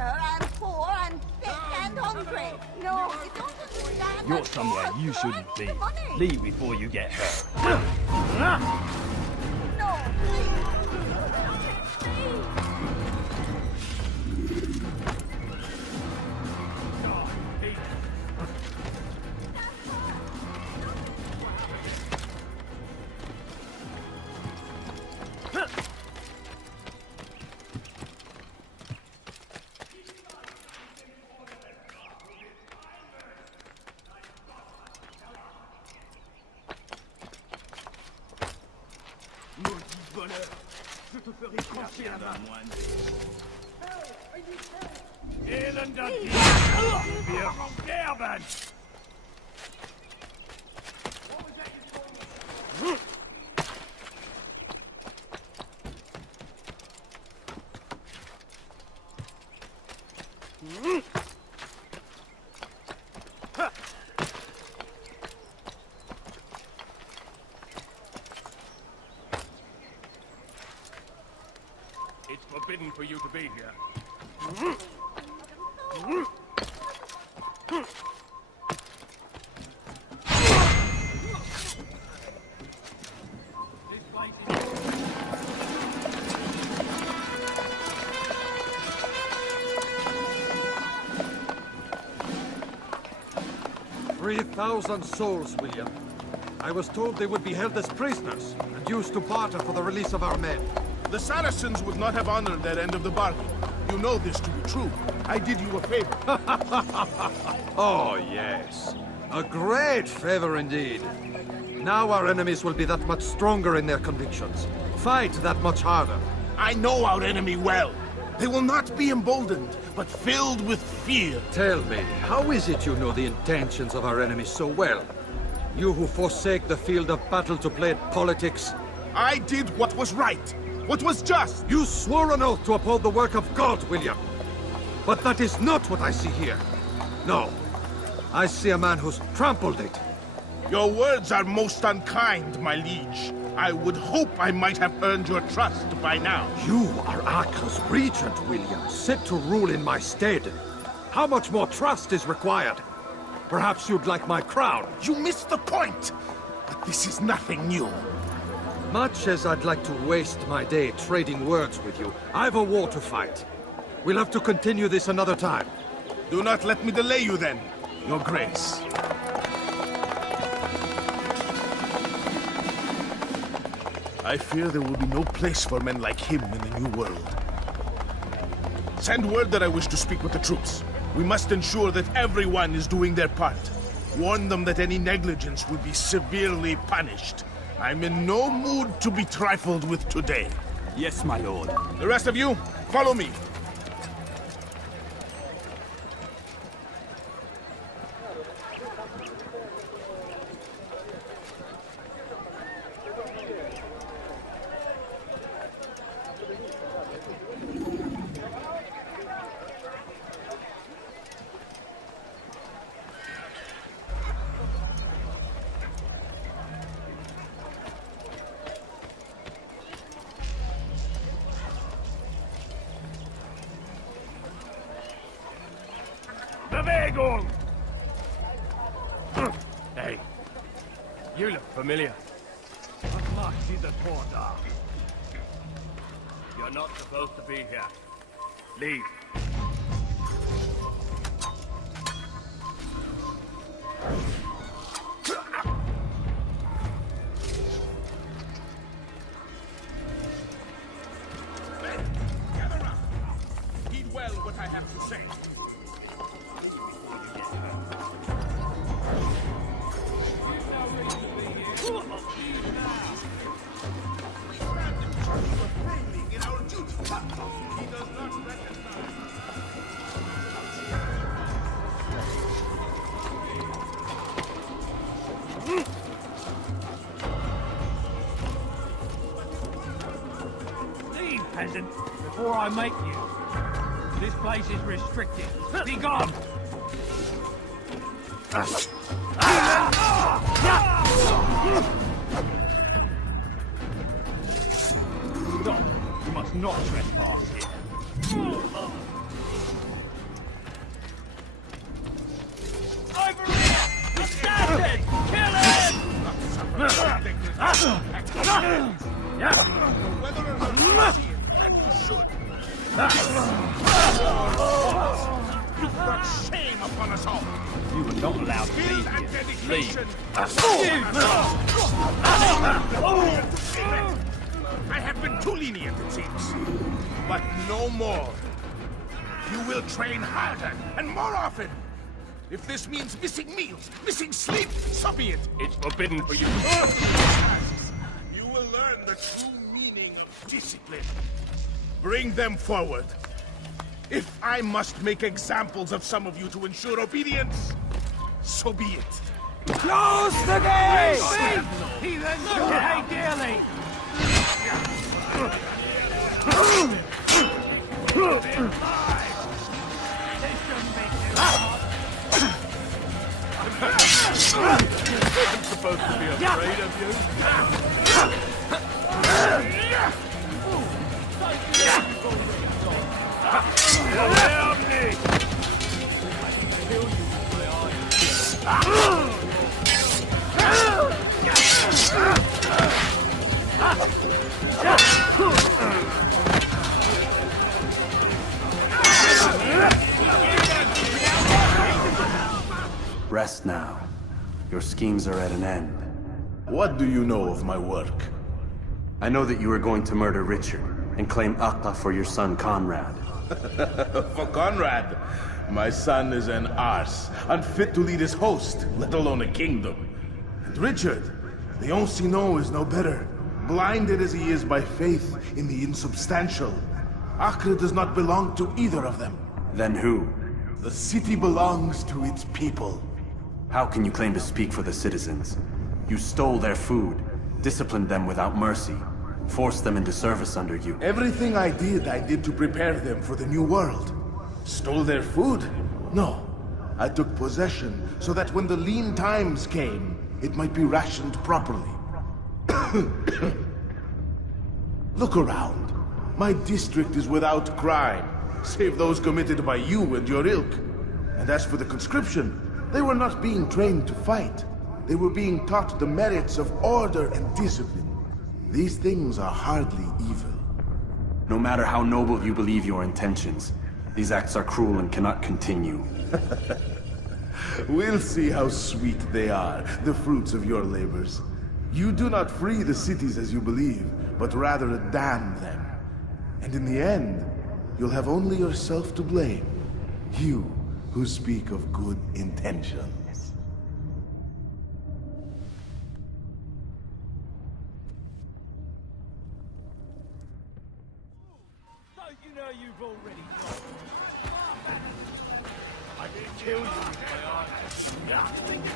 and poor and sick and hungry. No, you don't understand. You're somewhere you shouldn't be. Leave before you get hurt. No, please. Je te ferai franchir la moine. Elende Dier! Wir sterben! It's forbidden for you to be here. This place is... 3,000 souls, William. I was told they would be held as prisoners and used to barter for the release of our men. The Saracens would not have honored their end of the bargain. You know this to be true. I did you a favor. Oh, yes. A great favor indeed. Now our enemies will be that much stronger in their convictions. Fight that much harder. I know our enemy well. They will not be emboldened, but filled with fear. Tell me, how is it you know the intentions of our enemies so well? You who forsake the field of battle to play at politics? I did what was right. What was just. You swore an oath to uphold the work of God, William. But that is not what I see here. No. I see a man who's trampled it. Your words are most unkind, my liege. I would hope I might have earned your trust by now. You are Acre's regent, William, set to rule in my stead. How much more trust is required? Perhaps you'd like my crown. You missed the point. But this is nothing new. Much as I'd like to waste my day trading words with you, I've a war to fight. We'll have to continue this another time. Do not let me delay you then, Your Grace. I fear there will be no place for men like him in the New World. Send word that I wish to speak with the troops. We must ensure that everyone is doing their part. Warn them that any negligence will be severely punished. I'm in no mood to be trifled with today. Yes, my lord. The rest of you, follow me. Bewegung! Hey, you look familiar. What luck is the porter? You're not supposed to be here. Leave. Gather up. Heed well what I have to say. Leave, peasant, before I make you. This place is restricted. Be gone! Stop! You must not trespass here. us all. You were not allowed to Skill leave and here. dedication. I have been too lenient, it seems. But no more. You will train harder and more often. If this means missing meals, missing sleep, so be it. It's forbidden for you. You will learn the true meaning of discipline. Bring them forward. If I must make examples of some of you to ensure obedience, so be it. Close the gate! Heathens shall pay dearly! I'm supposed to be afraid of you. Rest now. Your schemes are at an end. What do you know of my work? I know that you are going to murder Richard and claim Acre for your son Conrad. For Conrad, my son is an arse, unfit to lead his host, let alone a kingdom. And Richard, the Ancient is no better, blinded as he is by faith in the insubstantial. Acre does not belong to either of them. Then who? The city belongs to its people. How can you claim to speak for the citizens? You stole their food, disciplined them without mercy, forced them into service under you. Everything I did to prepare them for the new world. Stole their food? No. I took possession so that when the lean times came, it might be rationed properly. Look around. My district is without crime, save those committed by you and your ilk. And as for the conscription, they were not being trained to fight. They were being taught the merits of order and discipline. These things are hardly evil. No matter how noble you believe your intentions, these acts are cruel and cannot continue. We'll see how sweet they are, the fruits of your labors. You do not free the cities as you believe, but rather damn them. And in the end, you'll have only yourself to blame. You who speak of good intentions. So you know you've already got. I can kill you with my eyes. Nothing to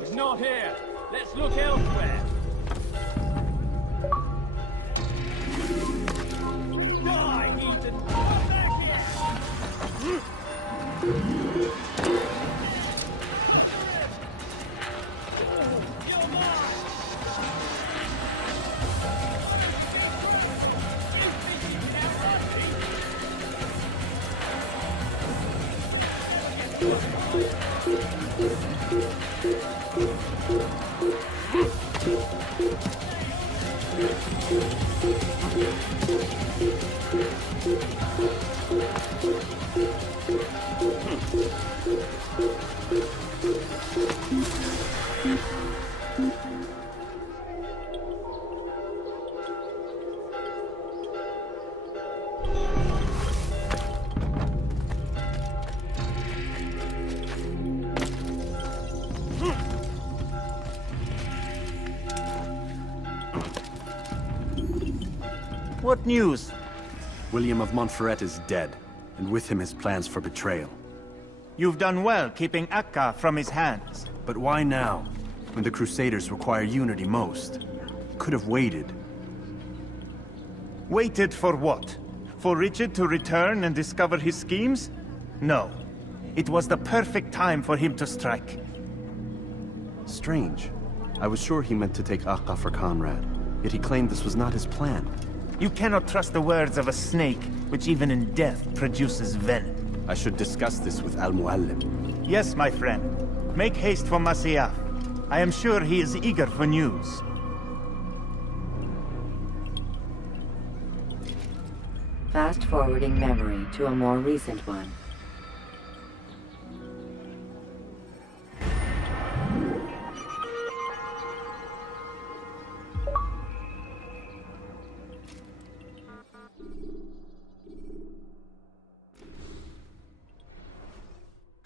He's not here. Let's look elsewhere. Die, heathen! Come back here! You're mine! You think you can outrun me? What news? William of Montferrat is dead, and with him his plans for betrayal. You've done well keeping Akka from his hands. But why now, when the Crusaders require unity most? Could have waited. Waited for what? For Richard to return and discover his schemes? No. It was the perfect time for him to strike. Strange. I was sure he meant to take Akka for Conrad, yet he claimed this was not his plan. You cannot trust the words of a snake, which even in death produces venom. I should discuss this with Al-Muallim. Yes, my friend. Make haste for Masyaf. I am sure he is eager for news. Fast-forwarding memory to a more recent one.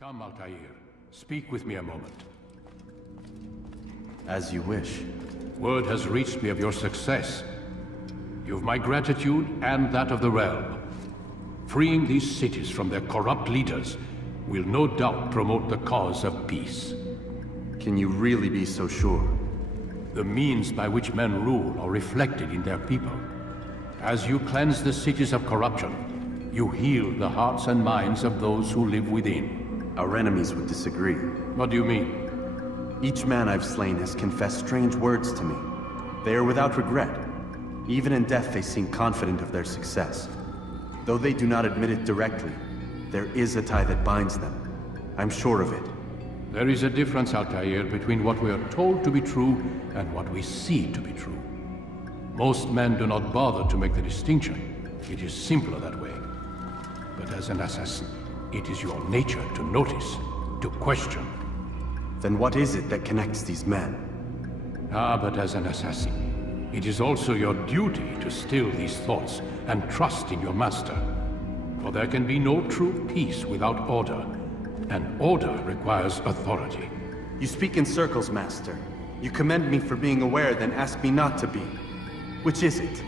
Come, Altair. Speak with me a moment. As you wish. Word has reached me of your success. You've my gratitude and that of the realm. Freeing these cities from their corrupt leaders will no doubt promote the cause of peace. Can you really be so sure? The means by which men rule are reflected in their people. As you cleanse the cities of corruption, you heal the hearts and minds of those who live within. Our enemies would disagree. What do you mean? Each man I've slain has confessed strange words to me. They are without regret. Even in death they seem confident of their success. Though they do not admit it directly, there is a tie that binds them. I'm sure of it. There is a difference, Altair, between what we are told to be true and what we see to be true. Most men do not bother to make the distinction. It is simpler that way. But as an assassin, it is your nature to notice, to question. Then what is it that connects these men? Ah, but as an assassin, it is also your duty to still these thoughts and trust in your master. For there can be no true peace without order, and order requires authority. You speak in circles, Master. You commend me for being aware, then ask me not to be. Which is it?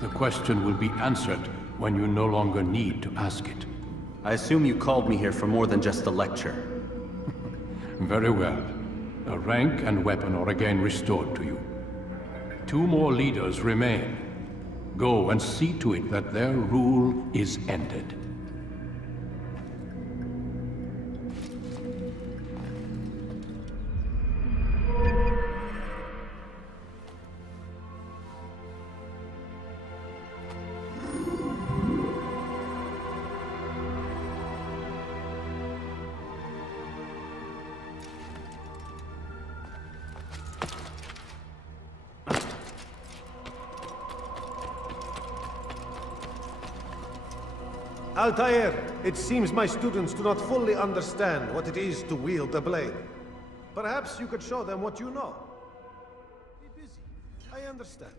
The question will be answered when you no longer need to ask it. I assume you called me here for more than just a lecture. Very well. A rank and weapon are again restored to you. 2 more leaders remain. Go and see to it that their rule is ended. Altair, it seems my students do not fully understand what it is to wield the blade. Perhaps you could show them what you know. Be busy. I understand.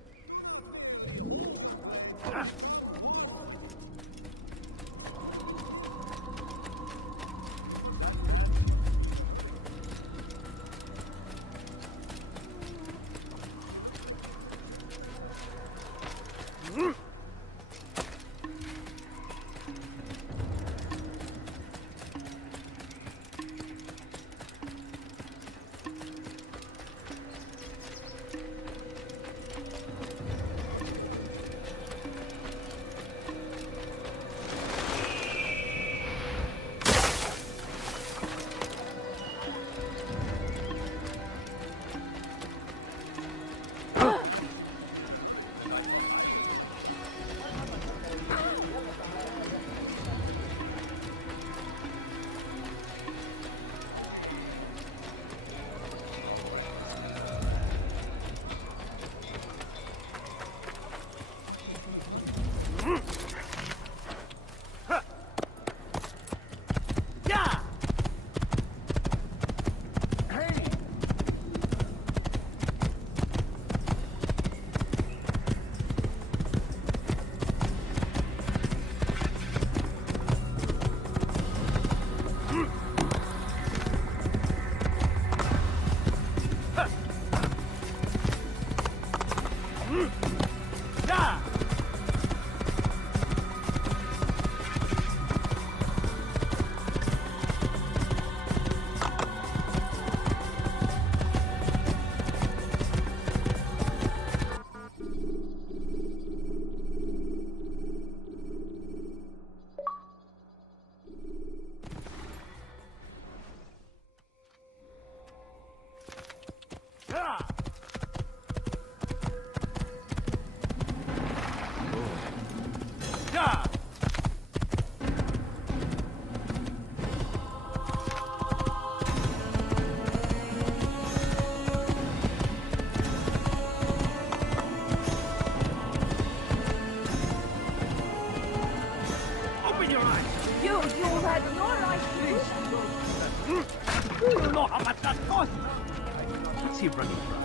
What's he running from?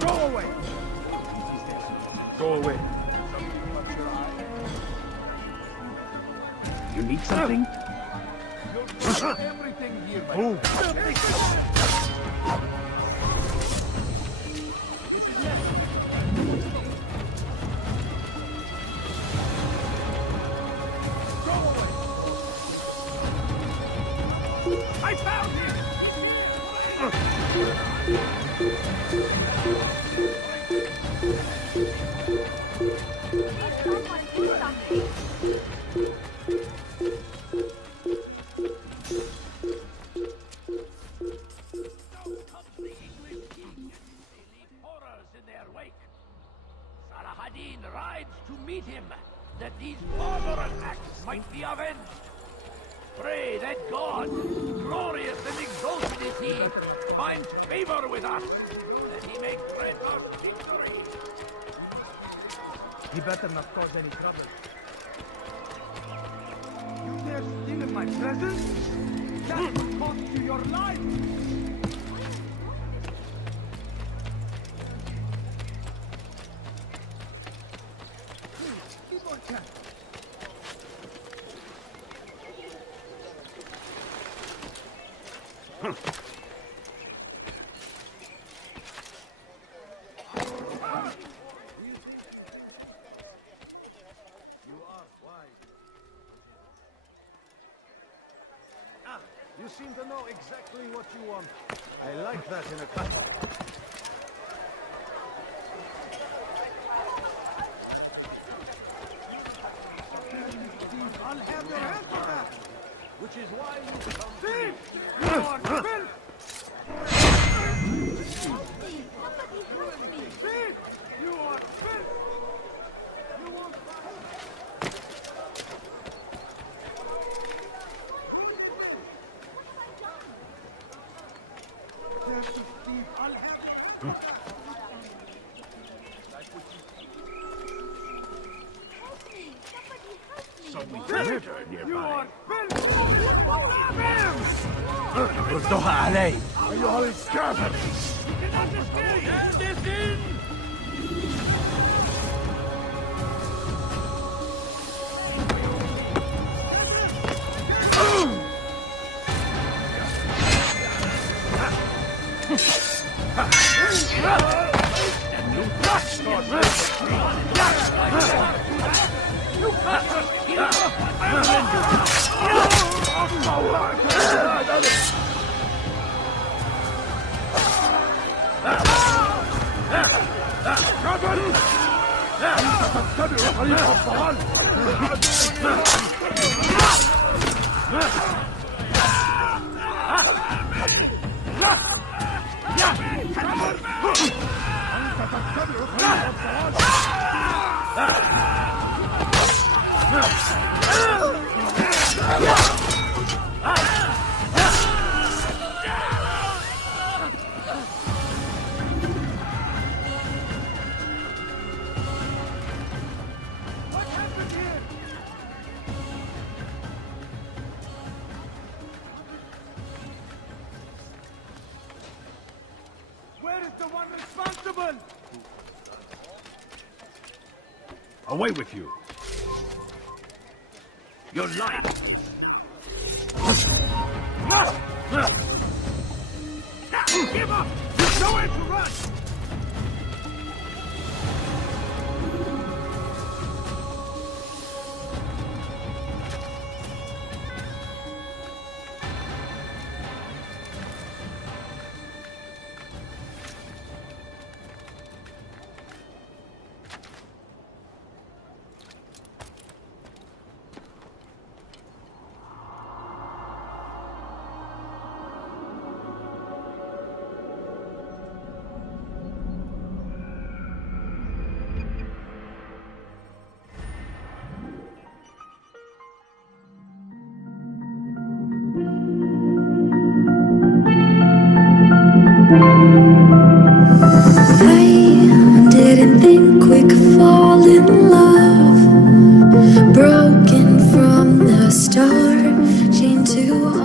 Go away! Go away. You need something? Everything here, move! This is left. I found him! Saladin rides to meet him, that these barbarous acts might be avenged. Pray that God, glorious and exalted is he, finds favor with us, that he may grant us victory. He better not cause any trouble. You dare steal in my presence? That will cost you your life! Keep on chatting. You seem to know exactly what you want. I like that in a couple. I'll have your hand for that! Which is why you come Steve! You are filth! Somebody help me! Steve! You are filth! You won't Steve, I'll have you. Help me! Somebody help me! So we ردها علي. أيها الكافر! Where is the one responsible? Away with you. You're lying. Give up! There's nowhere to run! I didn't think we could fall in love. Broken from the start, chained to